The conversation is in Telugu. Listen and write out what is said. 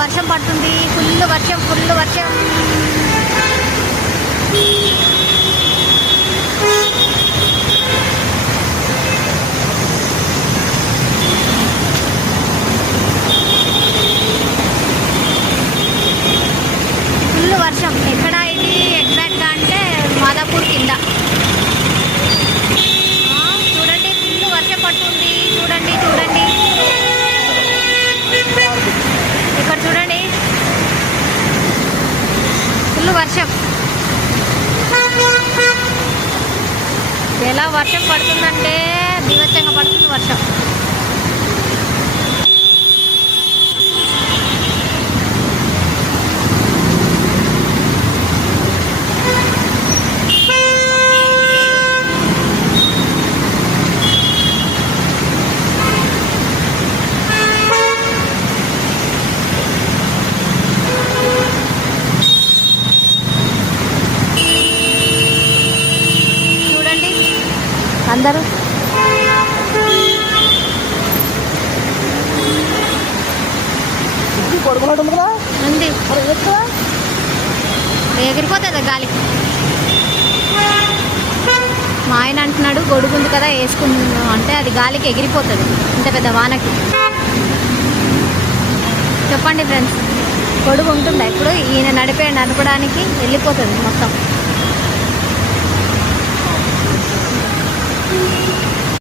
వర్షం పడుతుంది. ఫుల్ వర్షం, ఫుల్ వర్షం. ఫుల్ వర్షం. ఎక్కడ ఇది ఎగ్జాక్ట్గా అంటే మాదాపూర్ కింద. చూడండి, ఫుల్ వర్షం పడుతుంది. చూడండి చూడండి, ఇక్కడ చూడండి, ఫుల్ వర్షం. ఎలా వర్షం పడుతుందంటే బీభత్సంగా పడుతుంది వర్షం. అందరూ ఉంది, ఎగిరిపోతుంది గాలికి. మా ఆయన అంటున్నాడు గొడుగు ఉంది కదా వేసుకున్నాను అంటే అది గాలికి ఎగిరిపోతుంది ఇంత పెద్ద వానకి. చెప్పండి ఫ్రెండ్స్, గొడుగు ఉంటుందా ఇప్పుడు? ఈయన నడపడానికి వెళ్ళిపోతుంది మొత్తం.